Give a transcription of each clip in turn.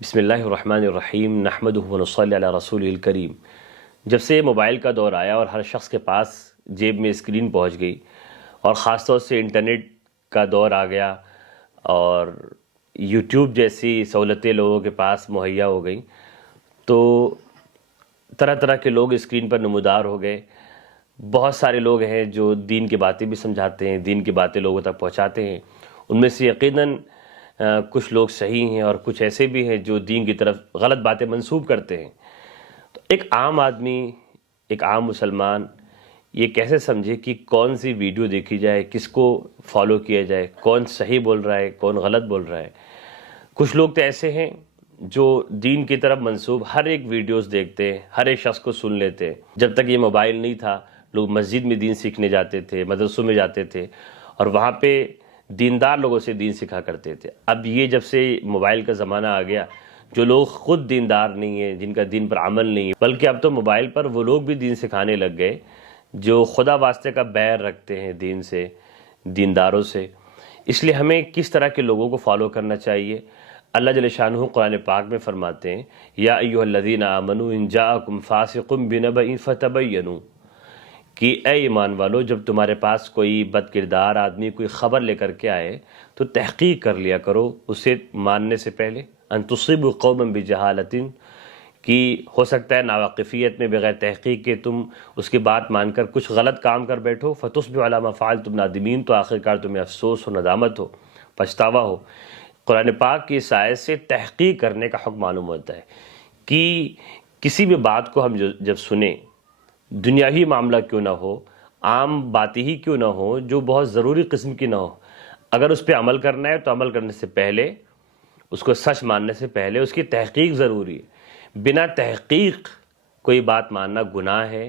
بسم اللہ الرحمن الرحیم نحمدہ ونصلی علی رسول الکریم۔ جب سے موبائل کا دور آیا اور ہر شخص کے پاس جیب میں اسکرین پہنچ گئی اور خاص طور سے انٹرنیٹ کا دور آ گیا اور یوٹیوب جیسی سہولتیں لوگوں کے پاس مہیا ہو گئیں، تو طرح طرح کے لوگ اسکرین پر نمودار ہو گئے۔ بہت سارے لوگ ہیں جو دین کی باتیں بھی سمجھاتے ہیں، دین کی باتیں لوگوں تک پہنچاتے ہیں۔ ان میں سے یقیناً کچھ لوگ صحیح ہیں اور کچھ ایسے بھی ہیں جو دین کی طرف غلط باتیں منسوب کرتے ہیں۔ تو ایک عام آدمی، ایک عام مسلمان یہ کیسے سمجھے کہ کون سی ویڈیو دیکھی جائے، کس کو فالو کیا جائے، کون صحیح بول رہا ہے، کون غلط بول رہا ہے؟ کچھ لوگ تو ایسے ہیں جو دین کی طرف منسوب ہر ایک ویڈیوز دیکھتے ہیں، ہر ایک شخص کو سن لیتے ہیں۔ جب تک یہ موبائل نہیں تھا، لوگ مسجد میں دین سیکھنے جاتے تھے، مدرسوں میں جاتے تھے اور وہاں پہ دیندار لوگوں سے دین سکھا کرتے تھے۔ اب یہ جب سے موبائل کا زمانہ آ گیا، جو لوگ خود دیندار نہیں ہیں، جن کا دین پر عمل نہیں ہے، بلکہ اب تو موبائل پر وہ لوگ بھی دین سکھانے لگ گئے جو خدا واسطے کا بیر رکھتے ہیں دین سے، دینداروں سے۔ اس لیے ہمیں کس طرح کے لوگوں کو فالو کرنا چاہیے؟ اللہ جل شانہ قرآن پاک میں فرماتے ہیں، یا ایھا الذین آمنوا ان جاءکم فاسق بنبأ فتبینوا، کہ اے ایمان والو، جب تمہارے پاس کوئی بد کردار آدمی کوئی خبر لے کر کے آئے تو تحقیق کر لیا کرو اسے ماننے سے پہلے۔ ان تصیبوا قوما بجہالۃ، کہ ہو سکتا ہے ناواقفیت میں بغیر تحقیق کے تم اس کی بات مان کر کچھ غلط کام کر بیٹھو، فتصبحوا علی ما فعلتم نادمین، تو آخرکار تمہیں افسوس ہو، ندامت ہو، پچھتاوا ہو۔ قرآن پاک کی اس آیت سے تحقیق کرنے کا حکم معلوم ہوتا ہے کہ کسی بھی بات کو ہم جب سنیں، دنیاوی معاملہ کیوں نہ ہو، عام باتیں ہی کیوں نہ ہو، جو بہت ضروری قسم کی نہ ہو، اگر اس پہ عمل کرنا ہے تو عمل کرنے سے پہلے، اس کو سچ ماننے سے پہلے اس کی تحقیق ضروری ہے۔ بنا تحقیق کوئی بات ماننا گناہ ہے،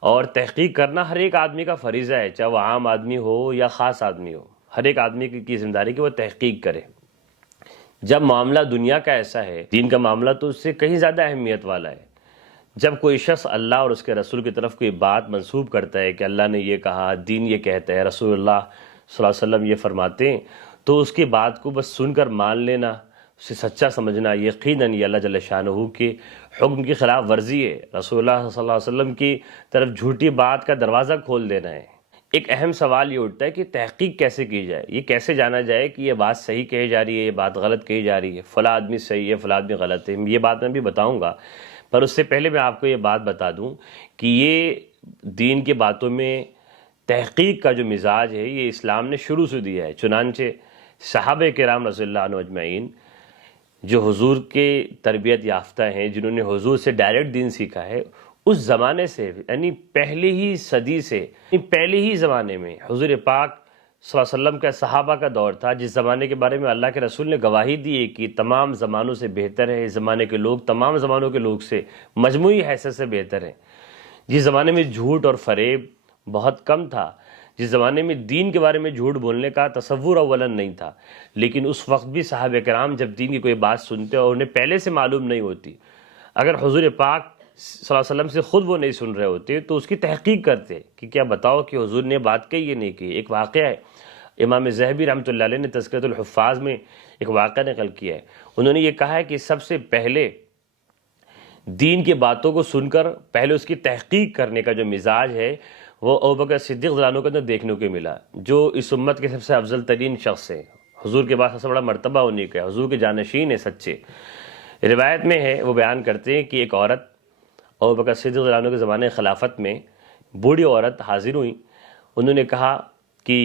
اور تحقیق کرنا ہر ایک آدمی کا فریضہ ہے، چاہے وہ عام آدمی ہو یا خاص آدمی ہو۔ ہر ایک آدمی کی ذمہ داری کہ وہ تحقیق کرے۔ جب معاملہ دنیا کا ایسا ہے، دین کا معاملہ تو اس سے کہیں زیادہ اہمیت والا ہے۔ جب کوئی شخص اللہ اور اس کے رسول کی طرف کوئی بات منسوب کرتا ہے کہ اللہ نے یہ کہا، دین یہ کہتا ہے، رسول اللہ صلی اللہ علیہ وسلم یہ فرماتے ہیں، تو اس کی بات کو بس سن کر مان لینا، اسے سچا سمجھنا، یقیناً یہ اللہ جل شانہ کے حکم کی خلاف ورزی ہے۔ رسول اللہ صلی اللہ علیہ وسلم کی طرف جھوٹی بات کا دروازہ کھول دینا ہے۔ ایک اہم سوال یہ اٹھتا ہے کہ تحقیق کیسے کی جائے؟ یہ کیسے جانا جائے کہ یہ بات صحیح کہی جا رہی ہے، یہ بات غلط کہی جا رہی ہے، فلاں آدمی صحیح ہے، فلاں آدمی غلط ہے؟ یہ بات میں بھی بتاؤں گا، پر اس سے پہلے میں آپ کو یہ بات بتا دوں کہ یہ دین کی باتوں میں تحقیق کا جو مزاج ہے، یہ اسلام نے شروع سے دیا ہے۔ چنانچہ صحابہ کرام رضی اللہ عنہ اجمعین، جو حضور کے تربیت یافتہ ہیں، جنہوں نے حضور سے ڈائریکٹ دین سیکھا ہے، اس زمانے سے، یعنی پہلے ہی صدی سے، پہلے ہی زمانے میں حضور پاک صلی اللہ علیہ وسلم کا صحابہ کا دور تھا، جس زمانے کے بارے میں اللہ کے رسول نے گواہی دی ہے کہ تمام زمانوں سے بہتر ہے۔ اس زمانے کے لوگ تمام زمانوں کے لوگ سے مجموعی حیثیت سے بہتر ہیں۔ جس زمانے میں جھوٹ اور فریب بہت کم تھا، جس زمانے میں دین کے بارے میں جھوٹ بولنے کا تصور اولاً نہیں تھا، لیکن اس وقت بھی صحابہ کرام جب دین کی کوئی بات سنتے اور انہیں پہلے سے معلوم نہیں ہوتی، اگر حضور پاک صلی اللہ علیہ وسلم سے خود وہ نہیں سن رہے ہوتے تو اس کی تحقیق کرتے کہ کیا بتاؤ کہ حضور نے بات کہی یا نہیں کی۔ ایک واقعہ ہے، امام ذہبی رحمۃ اللہ علیہ نے تذکرۃ الحفاظ میں ایک واقعہ نقل کیا ہے۔ انہوں نے یہ کہا ہے کہ سب سے پہلے دین کی باتوں کو سن کر پہلے اس کی تحقیق کرنے کا جو مزاج ہے، وہ ابوبکر صدیق رضی اللہ عنہ کے اندر دیکھنے کو ملا، جو اس امت کے سب سے افضل ترین شخص ہیں، حضور کے بعد سب سے بڑا مرتبہ انہیں کا ہے، حضور کے جانشین ہیں سچے۔ روایت میں ہے، وہ بیان کرتے ہیں کہ ایک عورت ابوبکر صدیق رضی اللہ عنہ کے زمانے خلافت میں، بوڑھی عورت حاضر ہوئی۔ انہوں نے کہا کہ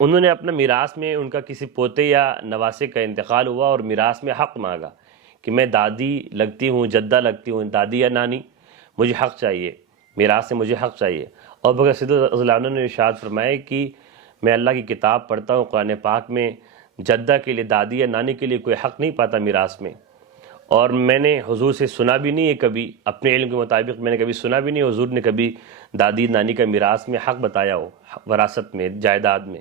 انہوں نے اپنا میراث میں ان کا کسی پوتے یا نواسے کا انتقال ہوا اور میراث میں حق مانگا کہ میں دادی لگتی ہوں، جدہ لگتی ہوں، دادی یا نانی، مجھے حق چاہیے، میراث سے مجھے حق چاہیے۔ اور ابوبکر صدیق رضی اللہ عنہ نے ارشاد فرمایا کہ میں اللہ کی کتاب پڑھتا ہوں، قرآن پاک میں جدہ کے لیے، دادی یا نانی کے لیے کوئی حق نہیں پاتا میراث میں، اور میں نے حضور سے سنا بھی نہیں ہے کبھی، اپنے علم کے مطابق میں نے کبھی سنا بھی نہیں حضور نے کبھی دادی نانی کا میراث میں حق بتایا ہو، وراثت میں، جائیداد میں۔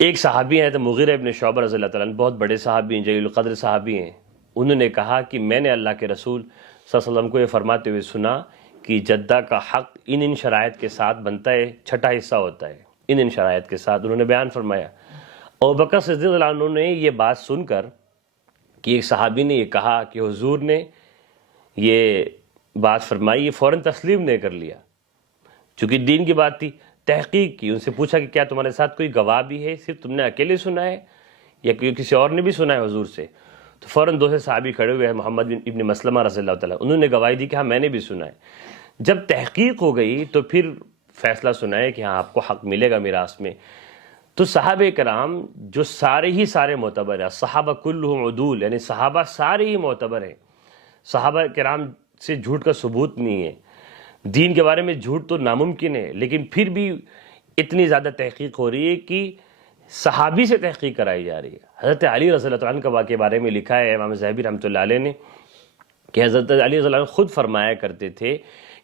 ایک صحابی ہیں تو مغیرہ ابن شعبہ رضی اللہ تعالیٰ عنہ، بہت بڑے صحابی ہیں، جلیل القدر صحابی ہیں۔ انہوں نے کہا کہ میں نے اللہ کے رسول صلی اللہ علیہ وسلم کو یہ فرماتے ہوئے سنا کہ جدہ کا حق ان شرائط کے ساتھ بنتا ہے، چھٹا حصہ ہوتا ہے، ان شرائط کے ساتھ۔ انہوں نے بیان فرمایا۔ ابوبکر صدیق رضی اللہ عنہ نے یہ بات سن کر کہ ایک صحابی نے یہ کہا کہ حضور نے یہ بات فرمائی، یہ فوراً تسلیم نہیں کر لیا، چونکہ دین کی بات تھی، تحقیق کی، ان سے پوچھا کہ کیا تمہارے ساتھ کوئی گواہ بھی ہے، صرف تم نے اکیلے سنا ہے یا کسی اور نے بھی سنا ہے حضور سے؟ تو فوراً دوسرے صحابی کھڑے ہوئے ہیں، محمد ابن مسلمہ رضی اللہ تعالیٰ، انہوں نے گواہی دی کہ ہاں میں نے بھی سنا ہے۔ جب تحقیق ہو گئی تو پھر فیصلہ سنائے کہ ہاں آپ کو حق ملے گا میراث میں۔ تو صحابہ کرام جو سارے ہی سارے معتبر ہیں، صحابہ کلہم عدول، یعنی صحابہ سارے ہی معتبر ہیں، صحابہ کرام سے جھوٹ کا ثبوت نہیں ہے، دین کے بارے میں جھوٹ تو ناممکن ہے، لیکن پھر بھی اتنی زیادہ تحقیق ہو رہی ہے کہ صحابی سے تحقیق کرائی جا رہی ہے۔ حضرت علی رضی اللہ عنہ کا کے بارے میں لکھا ہے امام ذہبی رحمۃ اللہ علیہ نے کہ حضرت علی رضی اللہ عنہ خود فرمایا کرتے تھے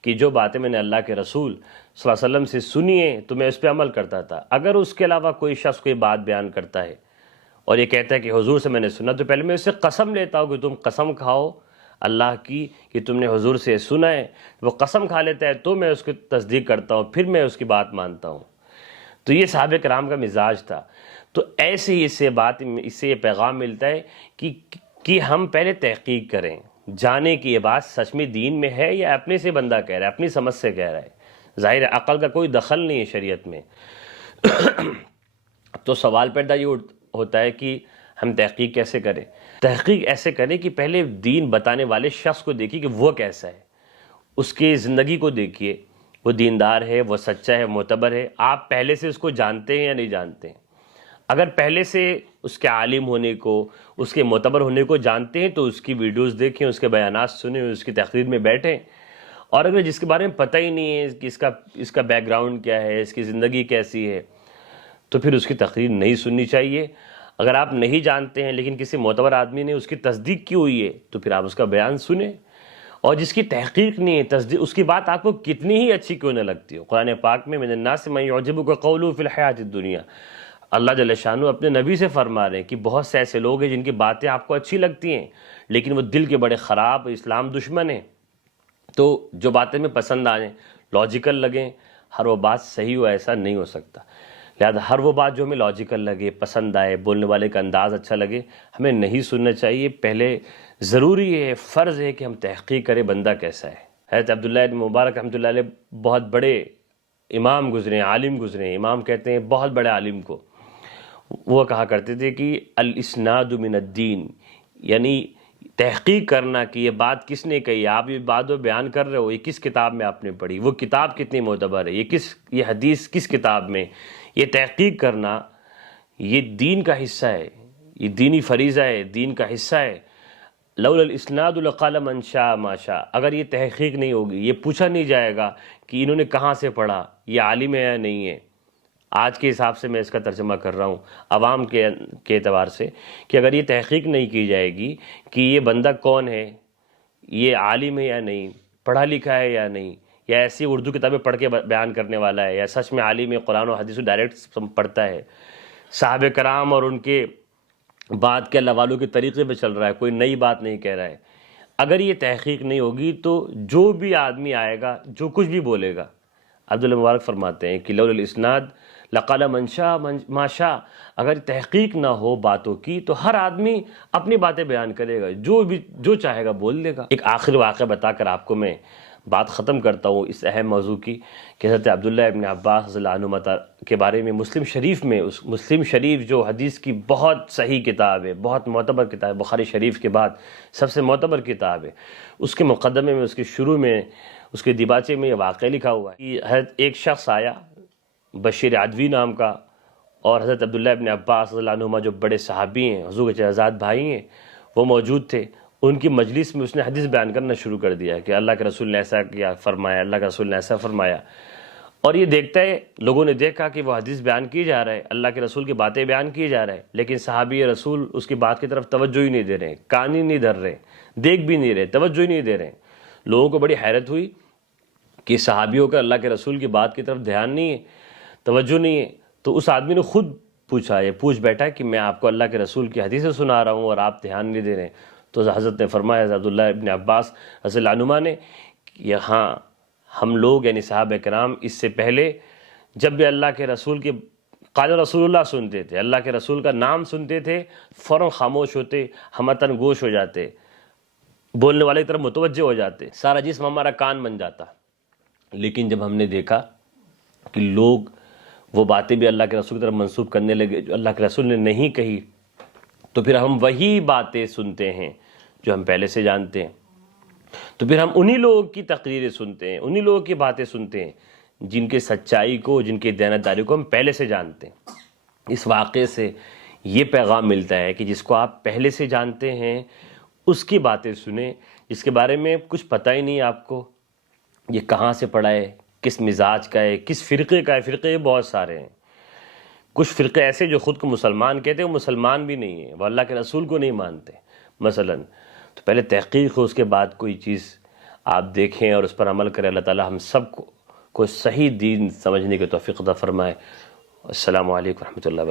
کہ جو باتیں میں نے اللہ کے رسول صلی اللہ علیہ وسلم سے سنی ہیں تو میں اس پہ عمل کرتا تھا، اگر اس کے علاوہ کوئی شخص کوئی بات بیان کرتا ہے اور یہ کہتا ہے کہ حضور سے میں نے سنا، تو پہلے میں اس سے قسم لیتا ہوں کہ تم قسم کھاؤ اللہ کی کہ تم نے حضور سے سنا ہے۔ وہ قسم کھا لیتا ہے تو میں اس کی تصدیق کرتا ہوں، پھر میں اس کی بات مانتا ہوں۔ تو یہ صحابہ کرام کا مزاج تھا۔ تو ایسے ہی اس سے یہ پیغام ملتا ہے کہ ہم پہلے تحقیق کریں، جانے کہ یہ بات سچ میں دین میں ہے یا اپنے سے بندہ کہہ رہا ہے، اپنی سمجھ سے کہہ رہا ہے۔ ظاہر ہے عقل کا کوئی دخل نہیں ہے شریعت میں۔ تو سوال پیدا یہ ہوتا ہے کہ ہم تحقیق کیسے کریں؟ تحقیق ایسے کریں کہ پہلے دین بتانے والے شخص کو دیکھیے کہ وہ کیسا ہے، اس کی زندگی کو دیکھیے، وہ دیندار ہے، وہ سچا ہے، معتبر ہے، آپ پہلے سے اس کو جانتے ہیں یا نہیں جانتے ہیں؟ اگر پہلے سے اس کے عالم ہونے کو، اس کے معتبر ہونے کو جانتے ہیں تو اس کی ویڈیوز دیکھیں، اس کے بیانات سنیں، اس کی تقریر میں بیٹھیں۔ اور اگر جس کے بارے میں پتہ ہی نہیں ہے کہ اس کا بیک گراؤنڈ کیا ہے، اس کی زندگی کیسی ہے، تو پھر اس کی تقریر نہیں سننی چاہیے۔ اگر آپ نہیں جانتے ہیں لیکن کسی معتبر آدمی نے اس کی تصدیق کی ہوئی ہے تو پھر آپ اس کا بیان سنیں۔ اور جس کی تحقیق نہیں ہے، تصدیق، اس کی بات آپ کو کتنی ہی اچھی کیوں نہ لگتی ہو، قرآن پاک میں من الناس من یعجبک قولہ فی الحیاۃ الدنیا، اللہ جل شانہ اپنے نبی سے فرما رہے ہیں کہ بہت سے ایسے لوگ ہیں جن کی باتیں آپ کو اچھی لگتی ہیں لیکن وہ دل کے بڑے خراب اسلام دشمن ہیں۔ تو جو باتیں میں پسند آئیں، لاجیکل لگیں، ہر وہ بات صحیح ہو ایسا نہیں ہو سکتا، لہذا ہر وہ بات جو ہمیں لاجیکل لگے، پسند آئے، بولنے والے کا انداز اچھا لگے، ہمیں نہیں سننا چاہیے۔ پہلے ضروری ہے، فرض ہے کہ ہم تحقیق کریں بندہ کیسا ہے۔ حضرت عبداللہ بن مبارک رحمۃ اللہ علیہ بہت بڑے امام گزرے ہیں، عالم گزرے ہیں، امام کہتے ہیں بہت بڑے عالم کو، وہ کہا کرتے تھے کہ الاسناد من الدین، یعنی تحقیق کرنا کہ یہ بات کس نے کہی، آپ یہ بات بیان کر رہے ہو، یہ کس کتاب میں آپ نے پڑھی، وہ کتاب کتنی معتبر ہے، یہ حدیث کس کتاب میں، یہ تحقیق کرنا یہ دین کا حصہ ہے، یہ دینی فریضہ ہے، دین کا حصہ ہے۔ لولا الاسناد لقال من شاء ما شاء، اگر یہ تحقیق نہیں ہوگی، یہ پوچھا نہیں جائے گا کہ انہوں نے کہاں سے پڑھا، یہ عالم ہے یا نہیں ہے۔ آج کے حساب سے میں اس کا ترجمہ کر رہا ہوں عوام کے اعتبار سے، کہ اگر یہ تحقیق نہیں کی جائے گی کہ یہ بندہ کون ہے، یہ عالم ہے یا نہیں، پڑھا لکھا ہے یا نہیں، یا ایسی اردو کتابیں پڑھ کے بیان کرنے والا ہے، یا سچ میں عالم ہے، قرآن و حدیث کو ڈائریکٹ پڑھتا ہے، صحابہ کرام اور ان کے بعد کے اللہ والوں کے طریقے پہ چل رہا ہے، کوئی نئی بات نہیں کہہ رہا ہے، اگر یہ تحقیق نہیں ہوگی تو جو بھی آدمی آئے گا جو کچھ بھی بولے گا، عبداللہ مبارک فرماتے ہیں کہ لولا الاسناد لقال من شاء ما شاء، اگر تحقیق نہ ہو باتوں کی تو ہر آدمی اپنی باتیں بیان کرے گا، جو چاہے گا بول لے گا۔ ایک آخر واقعہ بتا کر آپ کو میں بات ختم کرتا ہوں اس اہم موضوع کی، کہ حضرت عبداللہ ابن عباس رضی اللہ عنہما کے بارے میں مسلم شریف میں، مسلم شریف جو حدیث کی بہت صحیح کتاب ہے، بہت معتبر کتاب ہے، بخاری شریف کے بعد سب سے معتبر کتاب ہے، اس کے مقدمے میں، اس کے شروع میں، اس کے دیباچے میں یہ واقعہ لکھا ہوا ہے کہ حضرت ایک شخص آیا بشیر عدوی نام کا، اور حضرت عبداللہ ابن عباس رضی اللہ عنہما جو بڑے صحابی ہیں، حضور کے چچزاد بھائی ہیں، وہ موجود تھے۔ ان کی مجلس میں اس نے حدیث بیان کرنا شروع کر دیا کہ اللہ کے رسول نے ایسا کیا فرمایا، اللہ کے رسول نے ایسا فرمایا، اور یہ دیکھتا ہے، لوگوں نے دیکھا کہ وہ حدیث بیان کی جا رہا ہے، اللہ کے رسول کی باتیں بیان کی جا رہا ہے، لیکن صحابی رسول اس کی بات کی طرف توجہ ہی نہیں دے رہے، کان ہی نہیں دھر رہے، دیکھ بھی نہیں رہے، توجہ ہی نہیں دے رہے۔ لوگوں کو بڑی حیرت ہوئی کہ صحابیوں کا اللہ کے رسول کی بات کی طرف دھیان نہیں ہے، توجہ نہیں ہے۔ تو اس آدمی نے خود پوچھا، یہ پوچھ بیٹھا کہ میں آپ کو اللہ کے رسول کی حدیثیں سنا رہا ہوں اور آپ دھیان نہیں دے رہے ہیں۔ تو حضرت نے فرمایا، حضرت عبداللہ ابن عباس رضی اللہ عنہما نے، یہاں ہم لوگ یعنی صحابہ کرام اس سے پہلے جب بھی اللہ کے رسول کے قال رسول اللہ سنتے تھے، اللہ کے رسول کا نام سنتے تھے، فوراً خاموش ہوتے، ہمتن گوش ہو جاتے، بولنے والے کی طرف متوجہ ہو جاتے، سارا جسم ہمارا کان بن جاتا۔ لیکن جب ہم نے دیکھا کہ لوگ وہ باتیں بھی اللہ کے رسول کی طرف منسوب کرنے لگے جو اللہ کے رسول نے نہیں کہی، تو پھر ہم وہی باتیں سنتے ہیں جو ہم پہلے سے جانتے ہیں، تو پھر ہم انہی لوگوں کی تقریریں سنتے ہیں، انہی لوگوں کی باتیں سنتے ہیں جن کے سچائی کو، جن کی دیانتداری کو ہم پہلے سے جانتے ہیں۔ اس واقعے سے یہ پیغام ملتا ہے کہ جس کو آپ پہلے سے جانتے ہیں اس کی باتیں سنیں، جس کے بارے میں کچھ پتہ ہی نہیں آپ کو، یہ کہاں سے پڑھا ہے، کس مزاج کا ہے، کس فرقے کا ہے۔ فرقے بہت سارے ہیں، کچھ فرقے ایسے جو خود کو مسلمان کہتے ہیں، وہ مسلمان بھی نہیں ہیں، وہ اللہ کے رسول کو نہیں مانتے مثلاً۔ تو پہلے تحقیق ہو، اس کے بعد کوئی چیز آپ دیکھیں اور اس پر عمل کریں۔ اللہ تعالی ہم سب کو صحیح دین سمجھنے کی توفیق عطا فرمائے۔ السلام علیکم ورحمۃ اللہ وبرکاتہ۔